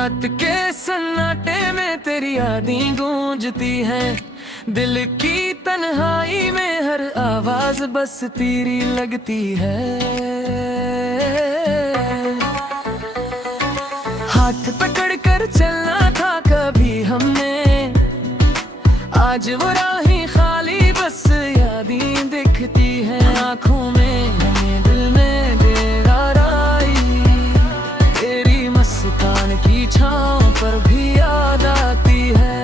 रात के सन्नाटे में तेरी यादें गूंजती हैं, दिल की तन्हाई में हर आवाज बस तेरी लगती है। हाथ पकड़ कर चलना था कभी हमने, आज वो राहें खाली बस यादें दिखती हैं आँखों में, दिल में बेकरारी तेरी मुस्कान की छाँव पर भी याद आती है।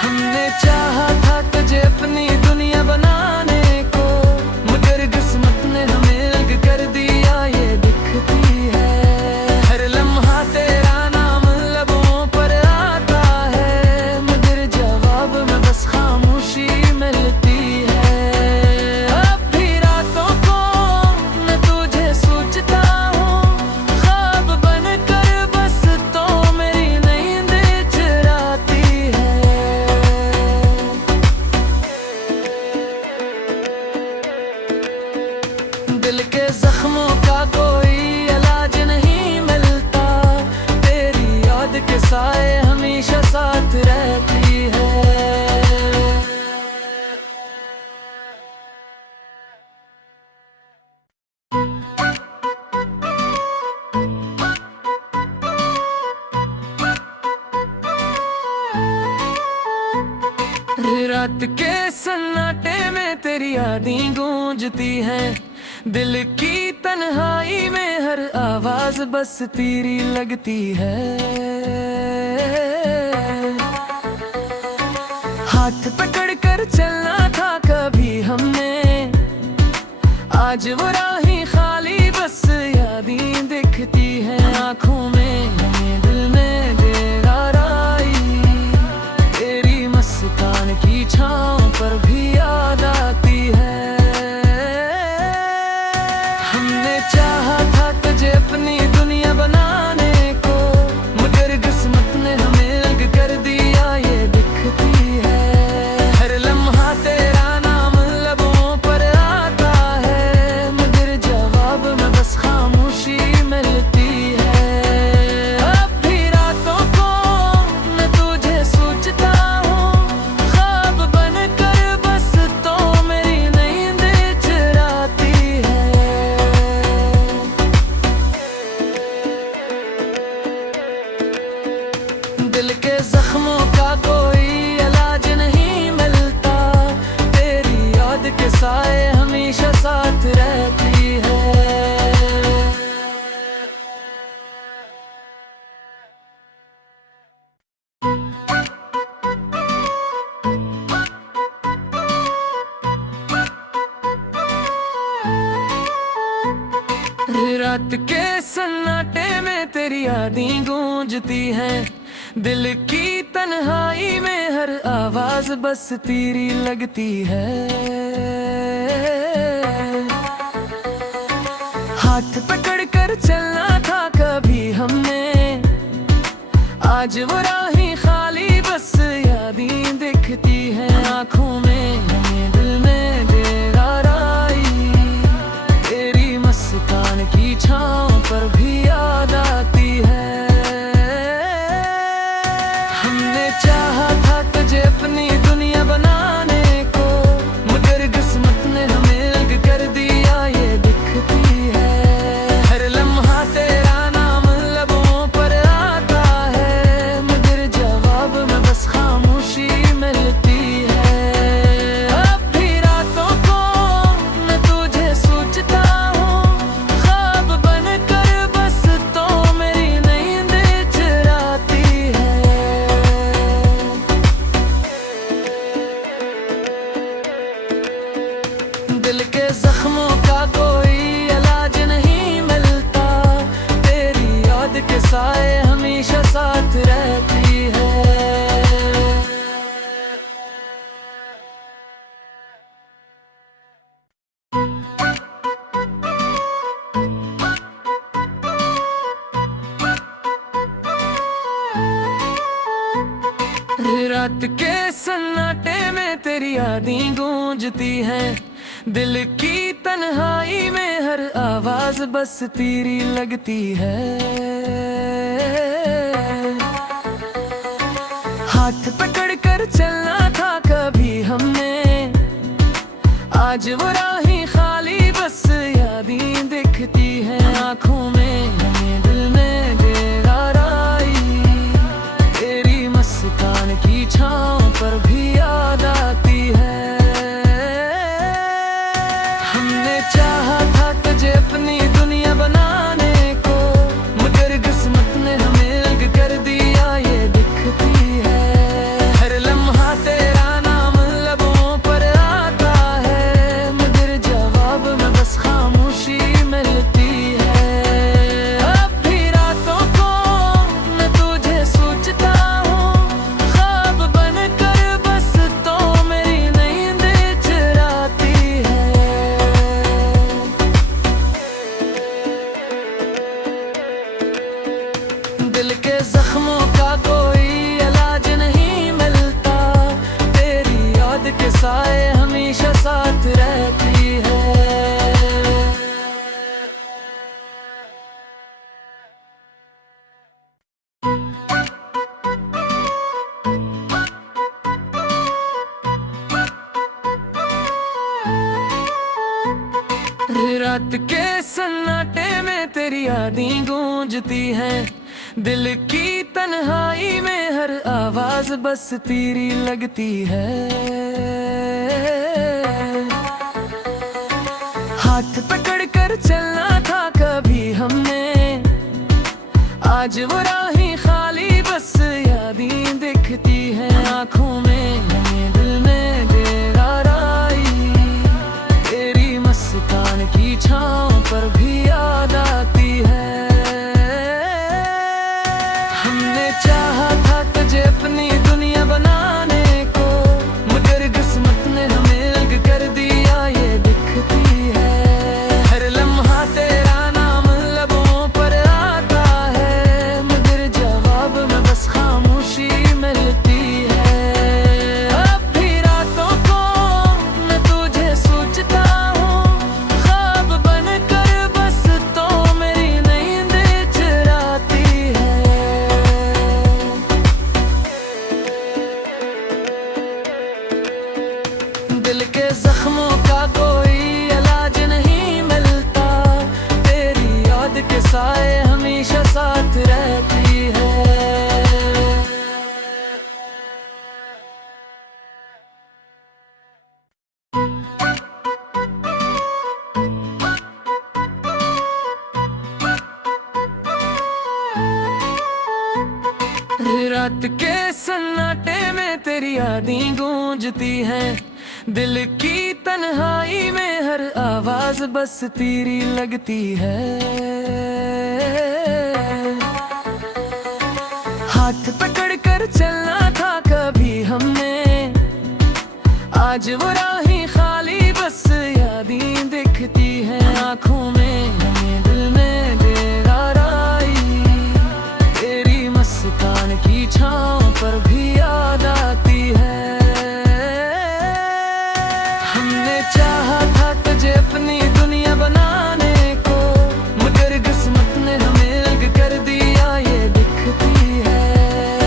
हमने चाहा था तुझे अपनी दुनिया बनाने को, मगर किस्मत ने हमें अलग कर दिया ये दिखती है। हर लम्हा तेरा नाम लबों पर आता है, मगर जवाब में बस खामोशी मिलती है। अब भी रातों को मैं तुझे सोचता हूँ, ख्वाब बनकर बस तो मेरी नींद चुराती है। दिल के जख्मों का कोई इलाज नहीं मिलता, तेरी याद के साए हमेशा साथ रहती है। रात के सन्नाटे में तेरी यादें गूंजती हैं, दिल की तन्हाई में हर आवाज बस तेरी लगती है। हाथ पकड़ कर चलना था कभी हमने, आज वो राहें खाली बस यादें दिखती हैं आँखों में, दिल में बेकरारी तेरी मुस्कान की छाँव पर भी याद आती है। हमने चाहा था तुझे अपनी दुनिया बनाने को, मगर किस्मत ने हमें अलग कर दिया ये दिखती है। हर लम्हा तेरा नाम लबों पर आता है, मगर जवाब में बस खामोशी मिलती है। अब भी रातों को मैं तुझे सोचता हूँ, ख्वाब बनकर बस तो मेरी नींद चुराती है। दिल के जख्मों का कोई इलाज नहीं मिलता, तेरी याद के साए हमेशा साथ रहती है। रात के सन्नाटे में तेरी यादें गूंजती हैं, दिल की तन्हाई में हर आवाज बस तेरी लगती है। हाथ पकड़ कर चलना था कभी हमने, आज वो राहें खाली बस यादें दिखती हैं आँखों में, दिल में बेकरारी तेरी मुस्कान की छाँव पर भी याद आती है। हमने चाहा था तुझे अपनी दुनिया बनाने को, मगर किस्मत ने हमें अलग कर दिया ये दिखती है। हर लम्हा तेरा नाम लबों पर आता है, मगर जवाब में बस खामोशी मिलती है। अब भी रातों को मैं तुझे सोचता हूँ, ख्वाब बनकर बस तो मेरी नींद चुराती है। दिल के जख्मों का कोई इलाज नहीं मिलता, तेरी याद के साए हमेशा साथ रहती है। रात के सन्नाटे में तेरी यादें गूंजती हैं, दिल की तन्हाई में हर आवाज बस तेरी लगती है। हाथ पकड़ कर चलना था कभी हमने, आज वो राहें खाली बस यादें दिखती हैं आँखों में, हमें दिल में बेकरारी, तेरी मुस्कान की छाँव पर भी याद आती है। हमने चाहा था तुझे अपनी दुनिया बनाने को, मगर किस्मत ने हमें अलग कर दिया ये दिखती है। हर लम्हा तेरा नाम लबों पर आता है, मगर जवाब में बस खामोशी मिलती है। अब भी रातों को मैं तुझे सोचता हूँ, ख्वाब बनकर बस तो मेरी नींद चुराती है। दिल के जख्मों का कोई इलाज नहीं मिलता, तेरी याद के साए हमेशा साथ रहती है। रात के सन्नाटे में तेरी यादें गूंजती हैं, दिल की तन्हाई में हर आवाज बस तेरी लगती है। हाथ पकड़ कर चलना था कभी हमने, आज वो राहें खाली बस यादें दिखती हैं आँखों में, हमें दिल में बेकरारी, तेरी मुस्कान की छाँव पर भी याद आती है। हमने चाहा था तुझे अपनी दुनिया बनाने को, मगर किस्मत ने हमें अलग कर दिया ये दिखती है। हर लम्हा तेरा नाम लबों पर आता है, मगर जवाब में बस खामोशी मिलती है। अब भी रातों को मैं तुझे सोचता हूँ, ख्वाब बनकर बस तो मेरी नींद चुराती है। दिल के जख्मों का कोई इलाज नहीं मिलता, तेरी याद के साए हमेशा साथ रहती है। रात के सन्नाटे में तेरी यादें गूंजती हैं, दिल की तन्हाई में हर आवाज बस तेरी लगती है। हाथ पकड़ कर चलना था कभी हमने, आज वो राहें खाली बस यादें दिखती हैं आँखों में, हमें दिल में बेकरारी, तेरी मुस्कान की छाँव पर भी याद आती है। हमने चाहा था तुझे अपनी दुनिया बनाने को, मगर किस्मत ने हमें अलग कर दिया ये दिखती है।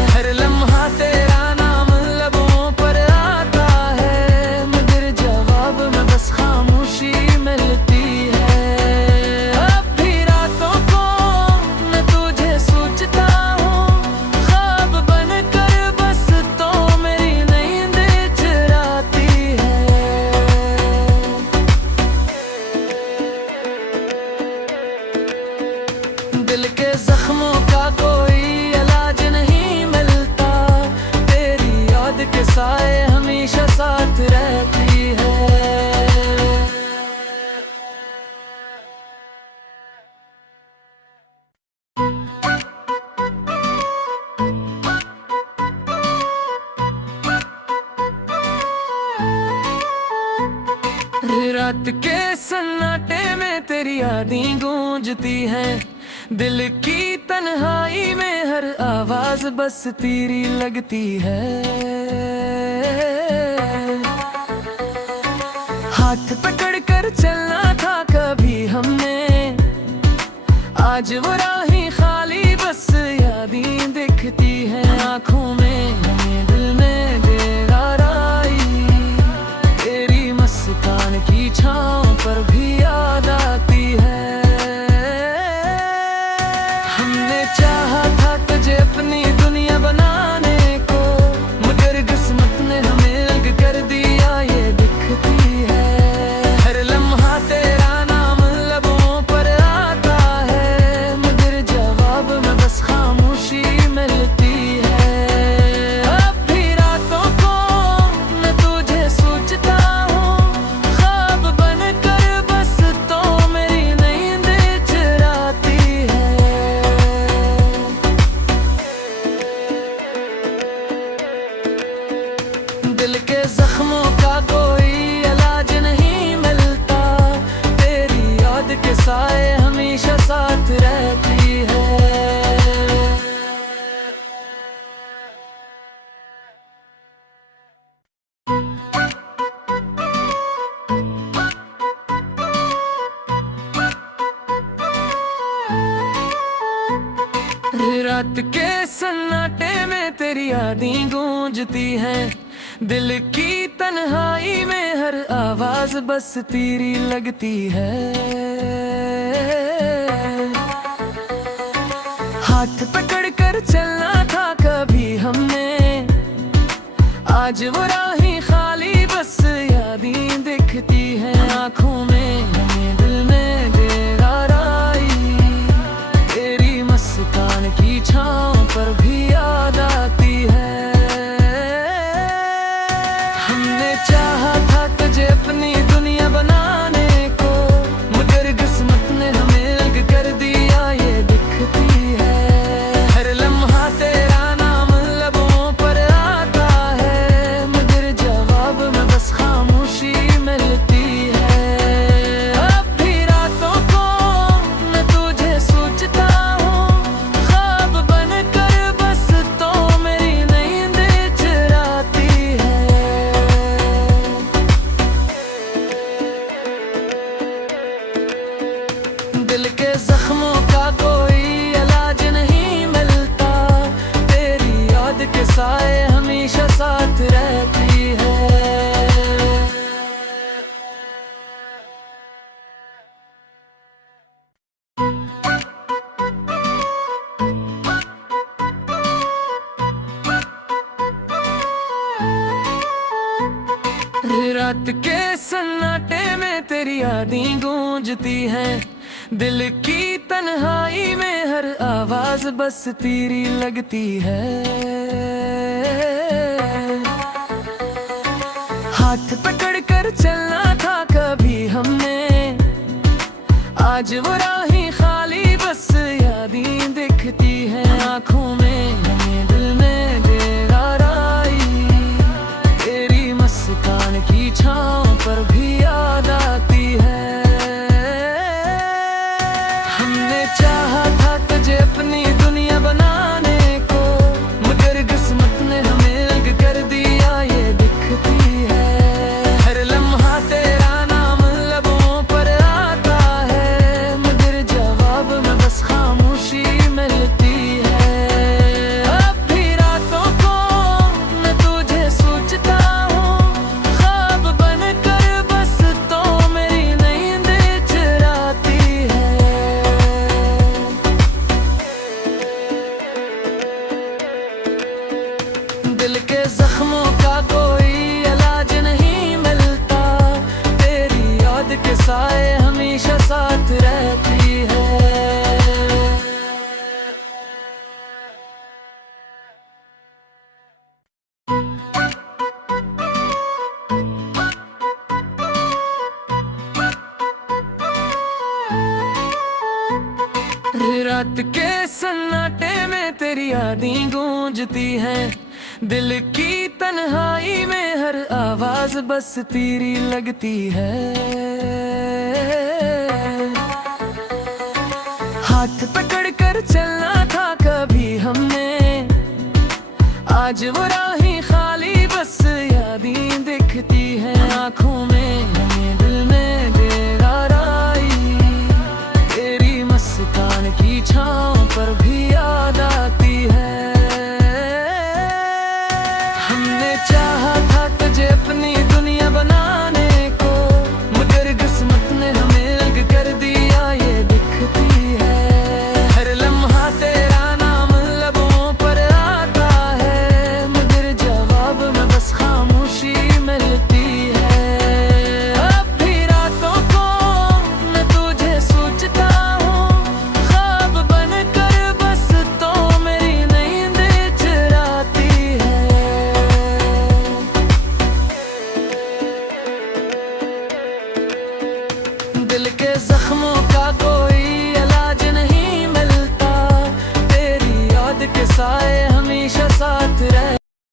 हर लम्हा तेरा नाम लबों पर आता है, मगर जवाब में बस खामोशी मिलती है। अब भी रातों को मैं तुझे सोचता हूँ, ख्वाब बनकर बस तो मेरी नींद चुराती है। दिल के जख्मों का कोई इलाज नहीं मिलता, तेरी याद के साए हमेशा साथ रहती है। रात के सन्नाटे में तेरी यादें गूंजती हैं, दिल की तन्हाई में हर आवाज बस तेरी लगती है। हाथ पकड़ कर चलना था कभी हमने, आज वो राहें खाली बस यादें दिखती हैं आँखों में, हमें दिल दिल के जख्मों का कोई इलाज नहीं मिलता, तेरी याद के साए हमेशा साथ रहती है। रात के सन्नाटे में तेरी यादें गूंजती हैं, दिल की तन्हाई में हर आवाज बस तेरी लगती है। हाथ पकड़ कर चलना था कभी हमने, आज वो राहें खाली बस यादें दिखती हैं आँखों में, दिल में बेकरार आई तेरी मुस्कान की छाँव पर भी याद आती है। हमने चाहा था तुझे अपनी दुनिया बनाने को, मगर किस्मत ने हमें अलग कर दिया ये दिखती है। हर लम्हा तेरा नाम लबों पर आता है, मगर जवाब में बस खामोशी मिलती है। अब भी रातों को मैं तुझे सोचता हूँ, ख्वाब बनकर बस तो मेरी नींद चुराती है। दिल के जख्मों का कोई इलाज नहीं मिलता, तेरी याद के साए हमेशा साथ रहती है। रात के सन्नाटे में तेरी यादें गूंजती हैं, दिल की तन्हाई में हर आवाज बस तेरी लगती है। हाथ पकड़ कर चलना था कभी हमने, आज वो राहें खाली बस यादें दिखती हैं आँखों में, दिल में बेकरार आई तेरी मुस्कान की छाँव पर भी याद आती है। हमने चाहा था तुझे अपनी दुनिया बनाने को, मगर किस्मत ने हमें अलग कर दिया ये दिखती है। हर लम्हा तेरा नाम लबों पर आता है, मगर जवाब में बस खामोशी मिलती है। अब भी रातों को मैं तुझे सोचता हूँ, ख्वाब बनकर बस तो मेरी नींद चुराती है। दिल के जख्मों का कोई इलाज नहीं मिलता, तेरी याद के साए हमेशा साथ रहती है। रात के सन्नाटे में तेरी यादें गूंजती हैं, दिल की तन्हाई में हर आवाज बस तेरी लगती है। हाथ पकड़ कर चलना था कभी हमने, आज वो राहें खाली बस यादें दिखती हैं आँखों में, दिल में बेकरार आई तेरी मुस्कान की छाँव पर भी याद आती है। हमने चाहा था